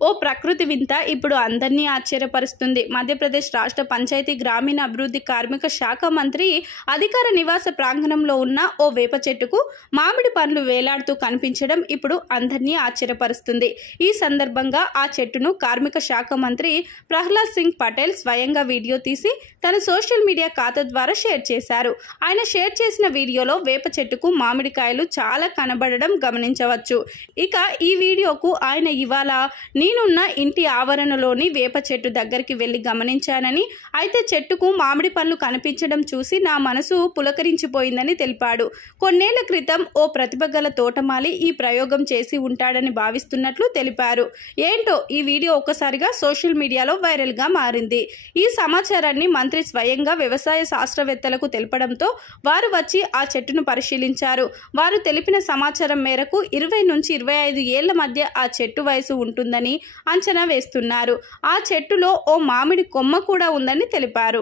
ఓ ప్రకృతి వింత ఇప్పుడు అందరినీ ఆశ్చర్యపరుస్తుంది. మధ్యప్రదేశ్ రాష్ట్ర పంచాయతీ గ్రామీణ అభివృద్ధి కార్మిక శాఖ మంత్రి అధికార నివాస ప్రాంగణంలో ఉన్న ఓ వేప చెట్టుకు మామిడి పండ్లు వేలాడుతూ కనిపించడం ఇప్పుడు అందరినీ ఆశ్చర్యపరుస్తుంది. ఈ సందర్భంగా ఆ చెట్టును కార్మిక శాఖ మంత్రి ప్రహ్లాద్ సింగ్ పటేల్ స్వయంగా వీడియో తీసి తన సోషల్ మీడియా ఖాతా ద్వారా షేర్ చేశారు. ఆయన షేర్ చేసిన వీడియోలో వేప చెట్టుకు మామిడికాయలు చాలా కనబడడం గమనించవచ్చు. ఇక ఈ వీడియోకు ఆయన ఇవాళ నేనున్న ఇంటి ఆవరణలోని వేప చెట్టు దగ్గరికి వెళ్లి గమనించానని, అయితే చెట్టుకు మామిడి పండ్లు కనిపించడం చూసి నా మనసు పులకరించిపోయిందని తెలిపాడు. కొన్నేళ్ల క్రితం ఓ ప్రతిభ గల తోటమాలి ఈ ప్రయోగం చేసి ఉంటాడని భావిస్తున్నట్లు తెలిపారు. ఏంటో ఈ వీడియో ఒక్కసారిగా సోషల్ మీడియాలో వైరల్ గా మారింది. ఈ సమాచారాన్ని మంత్రి స్వయంగా వ్యవసాయ శాస్త్రవేత్తలకు తెలపడంతో వారు వచ్చి ఆ చెట్టును పరిశీలించారు. వారు తెలిపిన సమాచారం మేరకు 20 నుంచి 25 ఏళ్ల మధ్య ఆ చెట్టు వయసు ఉంటుందని అంచనా వేస్తున్నారు. ఆ చెట్టులో ఓ మామిడి కొమ్మ కూడా ఉందని తెలిపారు.